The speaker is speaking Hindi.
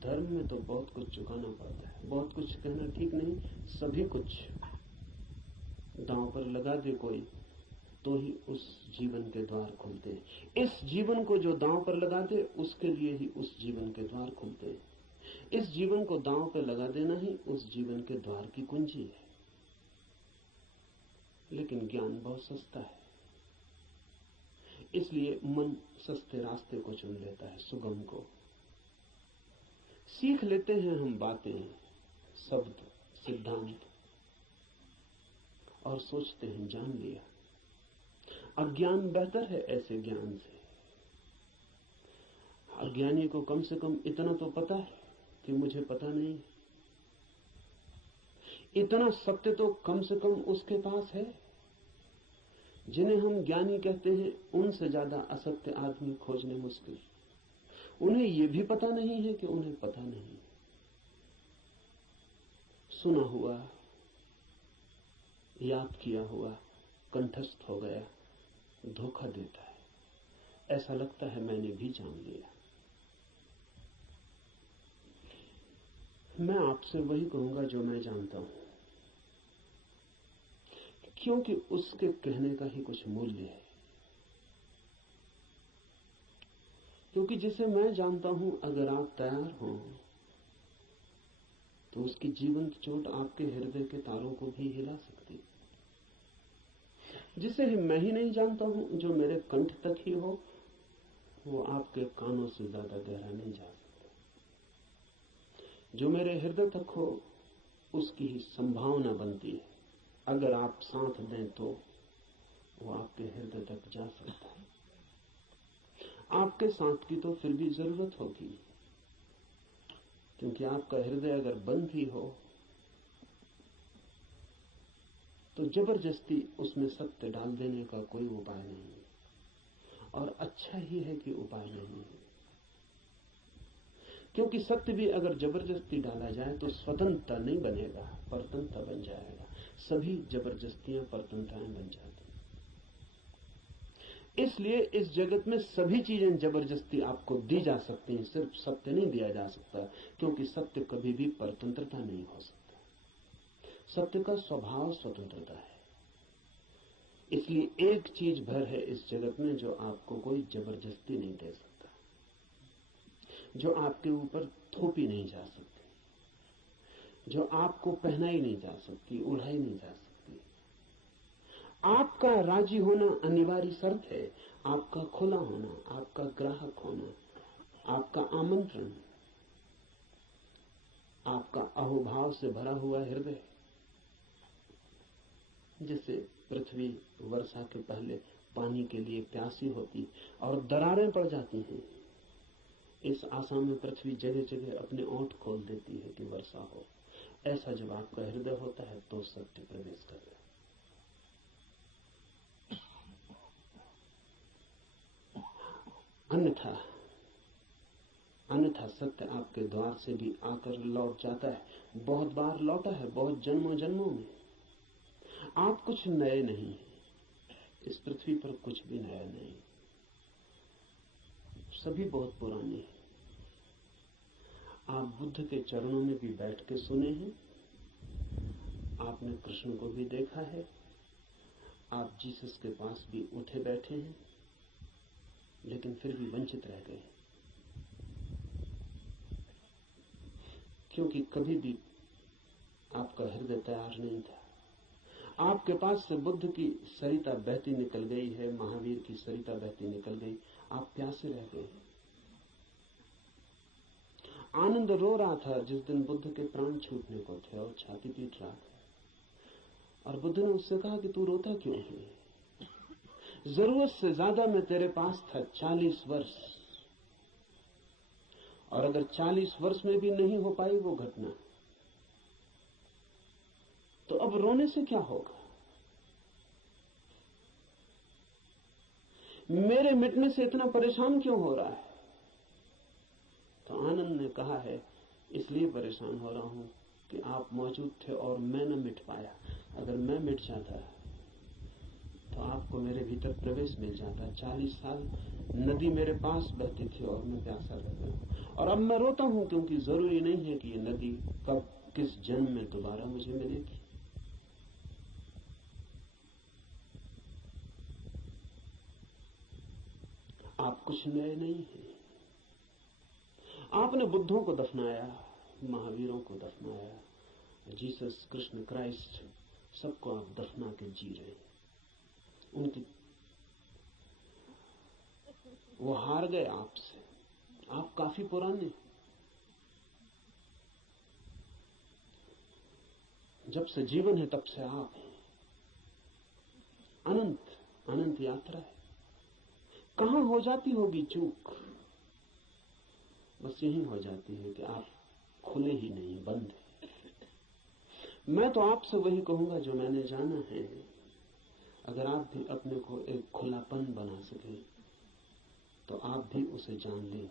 धर्म में तो बहुत कुछ चुकाना पड़ता है। बहुत कुछ कहना ठीक नहीं, सभी कुछ दांव पर लगा दे कोई तो ही उस जीवन के द्वार खुलते हैं। इस जीवन को जो दांव पर लगा दे उसके लिए ही उस जीवन के द्वार खुलते हैं। इस जीवन को दांव पर लगा देना ही उस जीवन के द्वार की कुंजी है। लेकिन ज्ञान बहुत सस्ता है, इसलिए मन सस्ते रास्ते को चुन लेता है, सुगम को। सीख लेते हैं हम बातें, शब्द, सिद्धांत और सोचते हैं जान लिया। अज्ञान बेहतर है ऐसे ज्ञान से। अज्ञानी को कम से कम इतना तो पता है कि मुझे पता नहीं। इतना सत्य तो कम से कम उसके पास है। जिन्हें हम ज्ञानी कहते हैं उनसे ज्यादा असत्य आदमी खोजने मुश्किल। उन्हें यह भी पता नहीं है कि उन्हें पता नहीं। सुना हुआ, याद किया हुआ कंठस्थ हो गया, धोखा देता है। ऐसा लगता है मैंने भी जान लिया। मैं आपसे वही कहूंगा जो मैं जानता हूं, क्योंकि उसके कहने का ही कुछ मूल्य है। क्योंकि जिसे मैं जानता हूं, अगर आप तैयार हो तो उसकी जीवंत चोट आपके हृदय के तारों को भी हिला सकती। जिसे मैं ही नहीं जानता हूं, जो मेरे कंठ तक ही हो, वो आपके कानों से ज्यादा गहरा नहीं जा सकता। जो मेरे हृदय तक हो, उसकी ही संभावना बनती है। अगर आप साथ दें तो वो आपके हृदय तक जा सकता है। आपके साथ की तो फिर भी जरूरत होगी, क्योंकि आपका हृदय अगर बंद ही हो तो जबरदस्ती उसमें सत्य डाल देने का कोई उपाय नहीं है। और अच्छा ही है कि उपाय नहीं है, क्योंकि सत्य भी अगर जबरदस्ती डाला जाए तो स्वतंत्रता नहीं बनेगा, परतंत्रता बन जाएगा। सभी जबरदस्तियां परतंत्रताएं बन जाती। इसलिए इस जगत में सभी चीजें जबरदस्ती आपको दी जा सकती हैं, सिर्फ सत्य नहीं दिया जा सकता, क्योंकि सत्य कभी भी परतंत्रता नहीं हो सकता। सत्य का स्वभाव स्वतंत्रता है। इसलिए एक चीज भर है इस जगत में जो आपको कोई जबरदस्ती नहीं दे सकता, जो आपके ऊपर थोपी नहीं जा सकती, जो आपको पहनाई नहीं जा सकती, उड़ाई नहीं जा सकती। आपका राजी होना अनिवार्य शर्त है। आपका खुला होना, आपका ग्राहक होना, आपका आमंत्रण, आपका अहोभाव से भरा हुआ हृदय। जैसे पृथ्वी वर्षा के पहले पानी के लिए प्यासी होती और दरारें पड़ जाती हैं, इस आशा में पृथ्वी जगह जगह अपने ओंठ खोल देती है कि वर्षा हो। ऐसा जब आपका हृदय होता है तो सत्य प्रवेश कर रहा है। अन्यथा सत्य आपके द्वार से भी आकर लौट जाता है। बहुत बार लौटा है, बहुत जन्मों जन्मों में। आप कुछ नए नहीं, इस पृथ्वी पर कुछ भी नया नहीं, सभी बहुत पुराने हैं। आप बुद्ध के चरणों में भी बैठ के सुने हैं, आपने कृष्ण को भी देखा है, आप जीसस के पास भी उठे बैठे हैं, लेकिन फिर भी वंचित रह गए, क्योंकि कभी भी आपका हृदय तैयार नहीं था। आपके पास से बुद्ध की सरिता बहती निकल गई है, महावीर की सरिता बहती निकल गई, आप प्यासे रह गए। आनंद रो रहा था जिस दिन बुद्ध के प्राण छूटने को थे और छाती पीट रहा था, और बुद्ध ने उससे कहा कि तू रोता क्यों है? जरूरत से ज्यादा मैं तेरे पास था 40 वर्ष, और अगर 40 वर्ष में भी नहीं हो पाई वो घटना, तो अब रोने से क्या होगा? मेरे मिटने से इतना परेशान क्यों हो रहा है? तो आनंद ने कहा है, इसलिए परेशान हो रहा हूं कि आप मौजूद थे और मैं न मिट पाया। अगर मैं मिट जाता तो तो आपको मेरे भीतर प्रवेश मिल जाता। 40 साल नदी मेरे पास बहती थी और मैं प्यासा रह गया, और अब मैं रोता हूं क्योंकि जरूरी नहीं है कि ये नदी कब किस जन्म में दोबारा मुझे मिलेगी। आप कुछ नए नहीं हैं। आपने बुद्धों को दफनाया, महावीरों को दफनाया, जीसस, कृष्ण, क्राइस्ट, सबको आप दफना के जी रहे हैं। उनकी वो हार गए आपसे। आप काफी पुराने, जब से जीवन है तब से आप हैं। अनंत अनंत यात्रा है। कहां हो जाती होगी चूक? बस यही हो जाती है कि आप खुले ही नहीं, बंद है। मैं तो आपसे वही कहूंगा जो मैंने जाना है। अगर आप भी अपने को एक खुलापन बना सके तो आप भी उसे जान लें।